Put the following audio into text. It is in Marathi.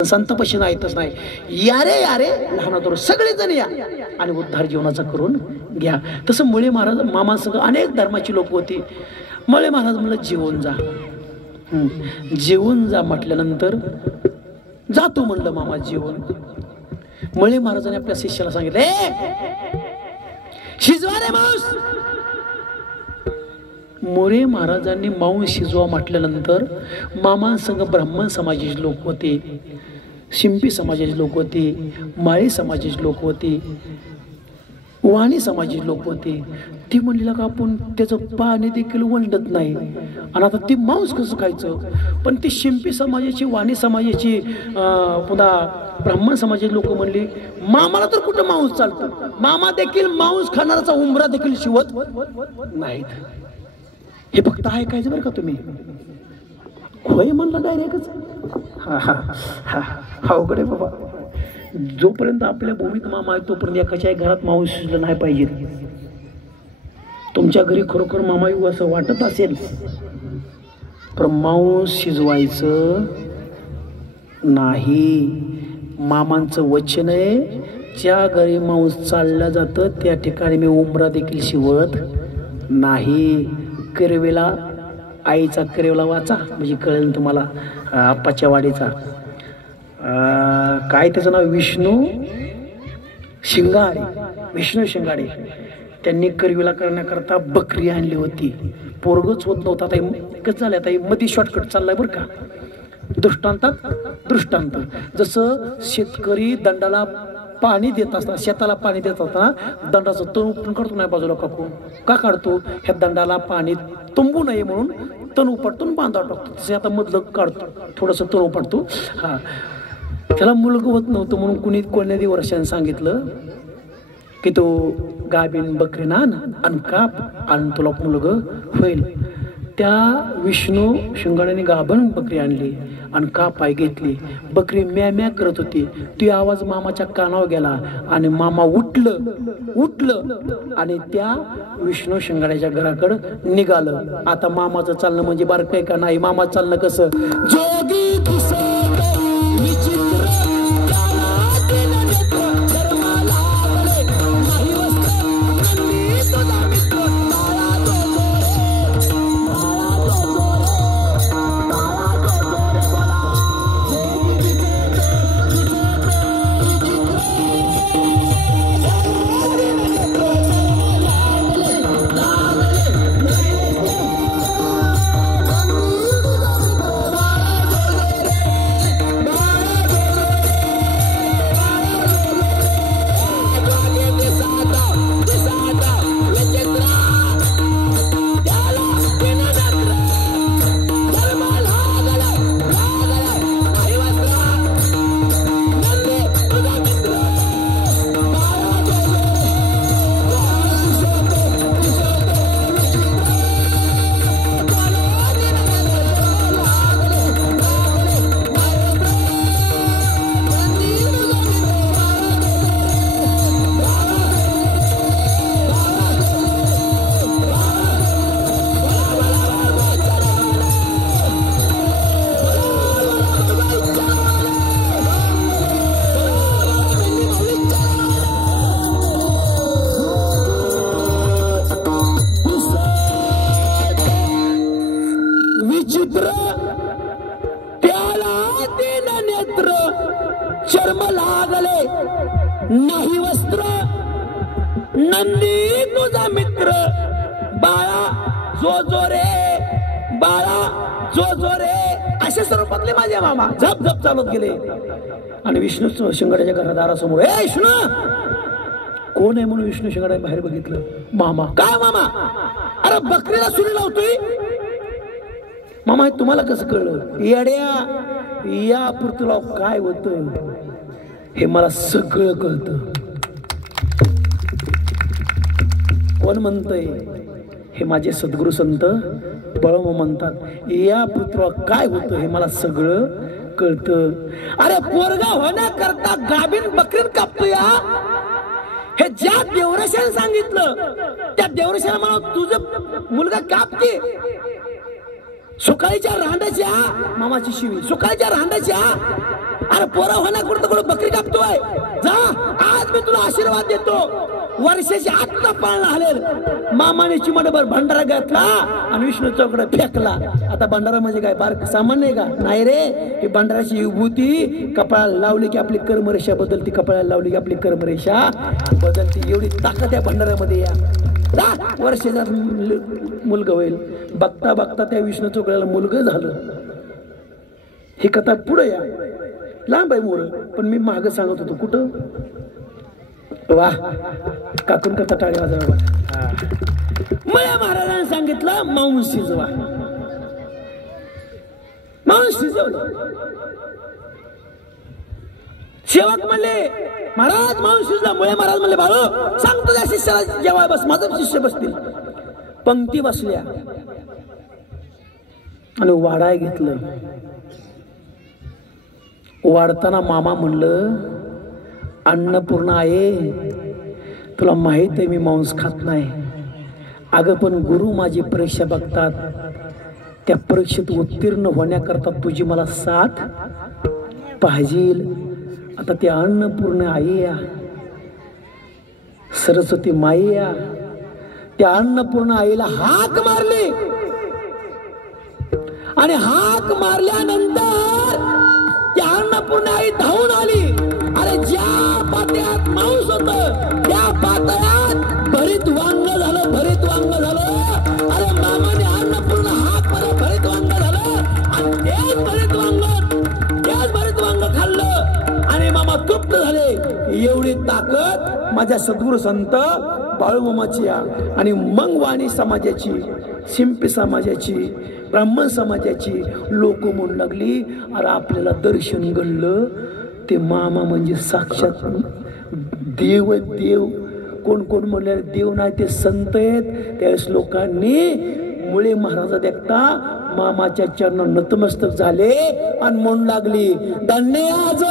संतपशी नाहीतच नाही, यारे यारे लहानातोर सगळेजण या आणि उद्धार जीवनाचा करून घ्या. तसं मुळे महाराज मामासंग अनेक धर्माची लोक होती. मुळे महाराज म्हणलं जेवून जा. जेवून जा म्हटल्यानंतर जातो म्हणलं मामा जेवण. मुळे महाराजांनी आपल्या शिष्याला सांगितलं, शिजवा रे मांस. मोरे महाराजांनी मांस शिजवा म्हटल्यानंतर मामांसंग ब्राह्मण समाजाचे लोक होते, शिंपी समाजाचे लोक होते, माळी समाजाचे लोक होते, वाणी समाजाचे लोक होते. ती म्हणली का आपण त्याचं पाणी देखील वंडत नाही आणि आता ती मांस कसं खायचं. पण ती शिंपी समाजाची, वाणी समाजाची, पुन्हा ब्राह्मण समाजाचे लोक म्हणली मामाला तर कुठं मांस चालतं, मामा देखील मांस खाणाराचा उंबरा देखील शिवत नाहीत. हे फक्त ऐकायचं बरं का तुम्ही. होय म्हणलं डायरेक्टच. हा हा हा अवघड आहे बाबा. जोपर्यंत आपल्या भूमीत मामा आहे तोपर्यंत एकाच्याही घरात मांस शिजलं नाही पाहिजे. तुमच्या घरी खरोखर मामा येऊ असं वाटत असेल तर मांस शिजवायचं नाही. मामांचं वचन आहे, ज्या घरी मांस चाललं जातं त्या ठिकाणी मी उंबरा देखील शिवत नाही. करवेला, आईचा करवेला वाचा म्हणजे कळेल तुम्हाला. आप्पाच्या वाडीचा काय त्याचं नाव, विष्णू शिंगाडे. विष्णू शिंगाडे त्यांनी करवेला करण्याकरता बकरी आणली होती. पोरगच होत नव्हतं. आता कसं झालं, आता मध्ये शॉर्टकट चाललाय बरं का. दृष्टांतात दृष्टांत. जसं शेतकरी दंडाला पाणी देत असताना, शेताला पाणी देत असताना दंडाचं तण उपटून काढतो नाही बाजूला काकू. का काढतो? ह्या दंडाला पाणी तुंबू नये म्हणून तण उपटून बांधा टाकतो. तसे आता मधलं काढतो, थोडंसं तण उपटतो. हा, त्याला मुलगा होत नव्हतं म्हणून कुणी कोण्या वर्षाने सांगितलं की तो गाबीन बकरी ना आणि काप आणि तुला मुलगा होईल. त्या विष्णू शिंगाड्याने गाभण बकरी आणली आणि कापाय घेतली. बकरी म्या म्या करत होती. ती आवाज मामाच्या कानावर गेला आणि मामा उठलं आणि त्या विष्णू शिंगाड्याच्या घराकडे निघालं. आता मामाचं चालणं म्हणजे बारकं आहे का नाही. मामाचं चालणं कसं, जोगी चर्म लागले नाही वस्त्र, नंदी तुझा मित्र. बाळा जो जो रे, बाळा जो जो रे, अशा स्वरूपातले माझे मामा झप झप चालत गेले. आणि विष्णू शिंगाड्याच्या घरादारासमोर, ए विष्णू कोण आहे म्हणून विष्णू शिंगाड्या बाहेर बघितलं. मामा. काय मामा? अरे बकरीला सुरी लावतोय. मामा तुम्हाला कसं कळलं? येड्या, या पुरतुला काय होतं हे मला सगळं कळतं. कोण म्हणतंय? हे माझे सद्गुरु संत बळम म्हणतात, या पुत्र काय होतं हे मला सगळं कळतं. अरे पोरगा होण्याकरता गाभीन बकरीन कापतो या. हे ज्या देवरशाने सांगितलं त्या देवरशाला मला तुझं मुलगा कापते. सुकाळीच्या रांडाच्या मामाची शिवी, सुकाळीच्या रांडाच्या अरे पोरं होण्याकरता कुठं बकरी कापतोय? जा, आज मी तुला आशीर्वाद देतो. वर्षाची आत्ता पाळणा हलेल. मामाने चिमटभर भंडारा घातला आणि विष्णू चौकडे फेकला. आता भंडारा म्हणजे काय बार सामान्य आहे का? नाही रे, ही भंडाराची विभूती कपाळाला लावली की आपली कर्मरेषा बदलती, कपाळाला लावली की आपली कर्मरेषा बदलती. एवढी ताकद या भंडाऱ्यामध्ये. या वर्षाचा मुलगा होईल. बघता बघता त्या विष्णू चौकड्याला मुलगा झालं. ही कथा पुढे या, लांब आहे मोर, पण मी माग सांगत होतो. कुठं? वा, काकून कथा टाळी वाजवा. मुळ्या महाराजांनी सांगितलं मांस शिजवा. मांस शिजवलं. सेवक म्हणले महाराज मांस शिजला. मुळे महाराज म्हणले बाळू सांगतो त्या शिष्याला जेवाय बस. माझं शिष्य बसतील. पंक्ती बसल्या आणि वाढाय घेतलं. वाढताना मामा म्हणलं अन्नपूर्णा आहे, तुला माहित आहे मी मांस खात नाही. अगं पण गुरु माझी परीक्षा बघतात. त्या परीक्षेत उत्तीर्ण होण्याकरता तुझी मला साथ पाहिजे. आता ते अन्नपूर्ण आई या, सरस्वती माई या, त्या अन्नपूर्ण आईला हाक मारली आणि हाक मारल्यानंतर त्या अन्नपूर्ण आई धावून आली. अरे ज्या पात्यात मांस होत त्या पात्यात भरीत वांग झालं. भरीत वांग झालं. अरे मामाने अन्नपूर्ण हाक मारला, भरीत वांग झालं आणि तेच भरीत वांग खाल्लं आणि मामा तृप्त झाले. एवढी ताकद माझ्या सद्गुरु संत बाळूमामाची. आणि मग वाणी समाजाची, शिंपी समाजाची, ब्राह्मण समाजाची लोक म्हणू लागली अरे आपल्याला दर्शन घडलं. ते मामा म्हणजे साक्षात देव. देव कोण कोण म्हणले देव नाही, ते संत आहेत. त्यावेळेस लोकांनी मुळे महाराजा देखता मामाच्या चरण नतमस्तक झाले आणि म्हणू लागली धन्य आज